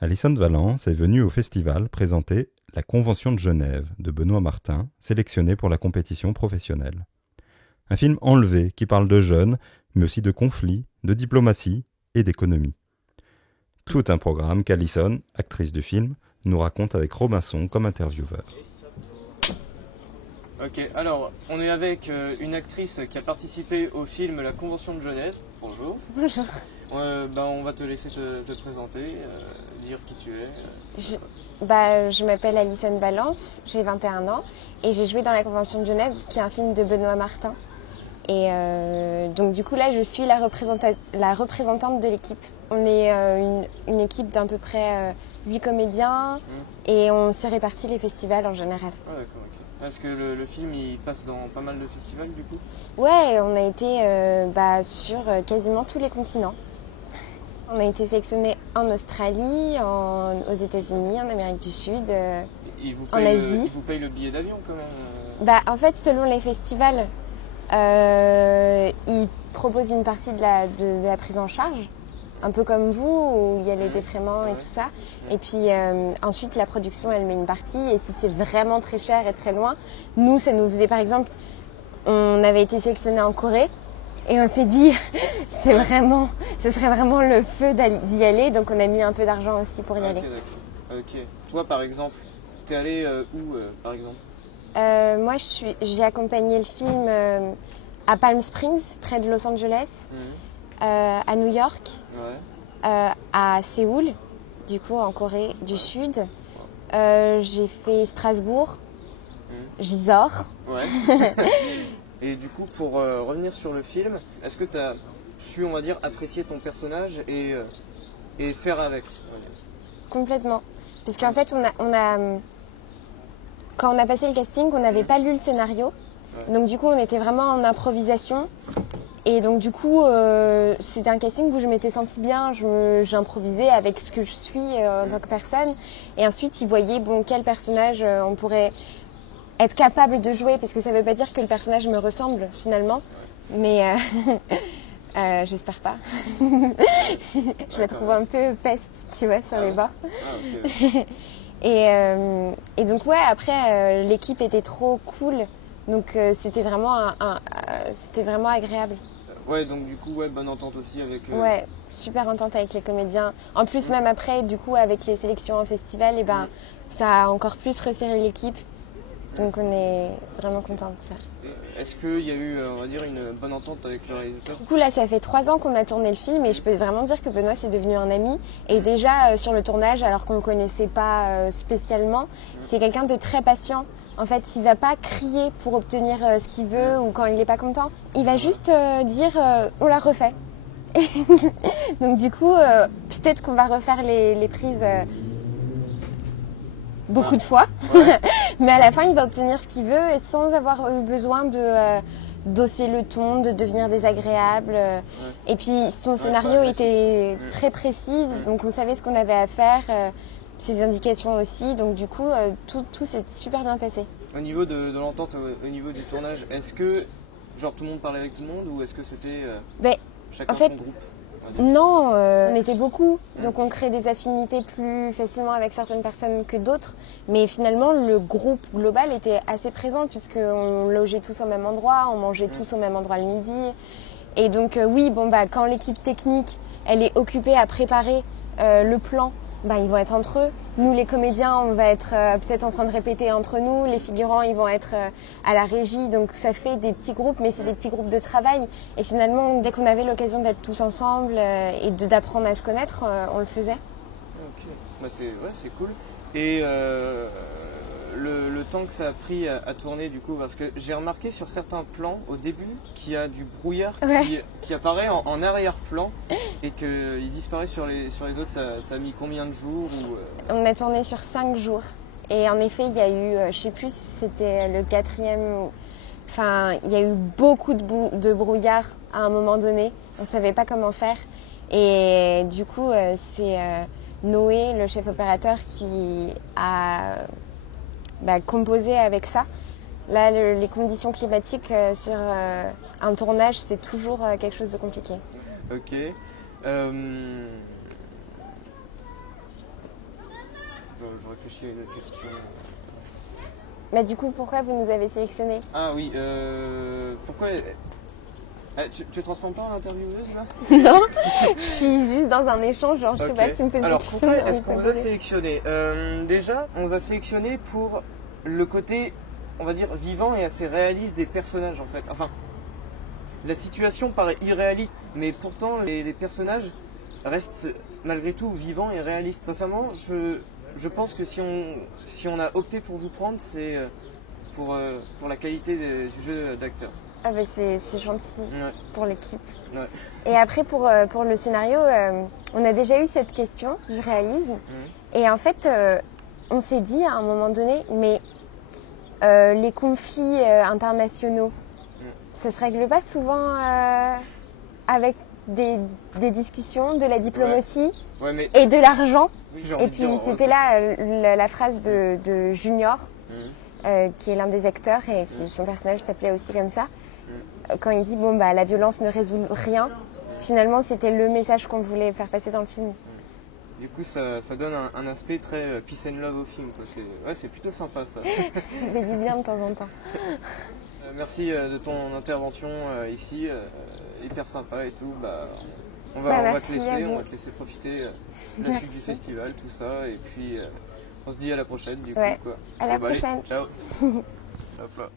Alison Valence est venue au festival présenter La Convention de Genève de Benoît Martin, sélectionné pour la compétition professionnelle. Un film enlevé qui parle de jeunes, mais aussi de conflits, de diplomatie et d'économie. Tout un programme qu'Alison, actrice du film, nous raconte avec Robinson comme intervieweur. Ok, alors on est avec une actrice qui a participé au film La Convention de Genève. Bonjour. Bonjour. On va te laisser te présenter, dire qui tu es. Je m'appelle Alison Valence, j'ai 21 ans et j'ai joué dans La Convention de Genève, qui est un film de Benoît Martin. Et donc du coup là je suis la représentante de l'équipe. On est une équipe d'à peu près 8 comédiens et on s'est répartis les festivals en général. Ah d'accord, ok. Est-ce que le film il passe dans pas mal de festivals du coup? Ouais, on a été sur quasiment tous les continents. On a été sélectionnés en Australie, aux États-Unis, en Amérique du Sud, en Asie. Ils vous payent le billet d'avion quand même? En fait, selon les festivals, ils proposent une partie de la prise en charge, un peu comme vous, où il y a les défraiements et tout ça. Et puis ensuite, la production, elle met une partie. Et si c'est vraiment très cher et très loin, nous, ça nous faisait, par exemple, on avait été sélectionnés en Corée. Et on s'est dit, ce serait vraiment le feu d'y aller. Donc on a mis un peu d'argent aussi pour y aller. Ok. Toi, par exemple, t'es allé où, par exemple? Moi, j'ai accompagné le film à Palm Springs, près de Los Angeles, à New York, à Séoul, du coup, en Corée du Sud. J'ai fait Strasbourg, Gisors. Ouais. Et du coup, pour revenir sur le film, est-ce que tu as su, on va dire, apprécier ton personnage et faire avec? Complètement. Parce qu'en fait, quand on a passé le casting, on n'avait pas lu le scénario. Ouais. Donc du coup, on était vraiment en improvisation. Et donc du coup, c'était un casting où je m'étais sentie bien. J'improvisais avec ce que je suis en tant que personne. Et ensuite, ils voyaient quel personnage on pourrait être capable de jouer, parce que ça ne veut pas dire que le personnage me ressemble finalement, mais j'espère pas. Je la trouve un peu peste, tu vois, sur les bords. Okay. Et donc ouais, après l'équipe était trop cool, donc c'était vraiment c'était vraiment agréable. Ouais, donc du coup, bonne entente aussi avec... Ouais, super entente avec les comédiens. En plus, même après, du coup, avec les sélections en festival, ça a encore plus resserré l'équipe. Donc on est vraiment contents de ça. Est-ce qu'il y a eu, on va dire, une bonne entente avec le réalisateur? Du coup là, ça fait 3 ans qu'on a tourné le film et je peux vraiment dire que Benoît c'est devenu un ami. Et déjà sur le tournage, alors qu'on ne le connaissait pas spécialement, c'est quelqu'un de très patient. En fait, il ne va pas crier pour obtenir ce qu'il veut ou quand il n'est pas content. Il va juste dire on la refait. Donc du coup, peut-être qu'on va refaire les prises... beaucoup de fois, mais à la fin il va obtenir ce qu'il veut et sans avoir eu besoin de d'hausser le ton, de devenir désagréable. Et puis son scénario était très précis, donc on savait ce qu'on avait à faire, ses indications aussi, donc du coup tout s'est super bien passé. Au niveau de l'entente, au niveau du tournage, est-ce que genre tout le monde parlait avec tout le monde ou est-ce que c'était chacun son groupe? Non, on était beaucoup, donc on crée des affinités plus facilement avec certaines personnes que d'autres. Mais finalement, le groupe global était assez présent puisqu'on logeait tous au même endroit, on mangeait tous au même endroit le midi. Et donc quand l'équipe technique, elle est occupée à préparer le plan, ils vont être entre eux. Nous, les comédiens, on va être peut-être en train de répéter entre nous. Les figurants, ils vont être à la régie. Donc, ça fait des petits groupes, mais c'est des petits groupes de travail. Et finalement, dès qu'on avait l'occasion d'être tous ensemble et d'apprendre à se connaître, on le faisait. Ok, c'est cool. Et le temps que ça a pris à tourner, du coup, parce que j'ai remarqué sur certains plans, au début, qu'il y a du brouillard qui apparaît en arrière-plan et qu'il disparaît sur les autres. Ça a mis combien de jours On a tourné sur 5 jours. Et en effet, il y a eu, je sais plus si c'était le 4e... Enfin, il y a eu beaucoup de brouillard à un moment donné. On ne savait pas comment faire. Et du coup, c'est Noé, le chef opérateur, qui a composé avec ça. Là, les conditions climatiques sur un tournage, c'est toujours quelque chose de compliqué. Ok. réfléchis à une autre question. Mais du coup, pourquoi vous nous avez sélectionnés? Ah oui, pourquoi... tu te transformes pas en intervieweuse là? Non, je suis juste dans un échange, genre je sais pas, tu me poses des questions. Alors pourquoi est-ce qu'on vous a sélectionné? Déjà, on vous a sélectionné pour le côté, on va dire, vivant et assez réaliste des personnages en fait. Enfin, la situation paraît irréaliste, mais pourtant les personnages restent malgré tout vivants et réalistes. Sincèrement, je pense que si on a opté pour vous prendre, c'est pour la qualité du jeu d'acteur. Ah bah c'est gentil pour l'équipe. Ouais. Et après pour le scénario, on a déjà eu cette question du réalisme. Et en fait, on s'est dit à un moment donné, mais les conflits internationaux, ça se règle pas souvent avec des discussions, de la diplomatie et de l'argent. Oui, et puis c'était là la phrase de Junior, qui est l'un des acteurs et qui son personnage s'appelait aussi comme ça. Quand il dit bon bah la violence ne résout rien, finalement c'était le message qu'on voulait faire passer dans le film. Du coup ça donne un aspect très peace and love au film. C'est plutôt sympa ça. Ça fait du bien de temps en temps. Merci de ton intervention ici, hyper sympa et tout. On va te laisser profiter de la suite du festival, tout ça, et puis on se dit à la prochaine du coup. À la prochaine. Ciao. Hop là.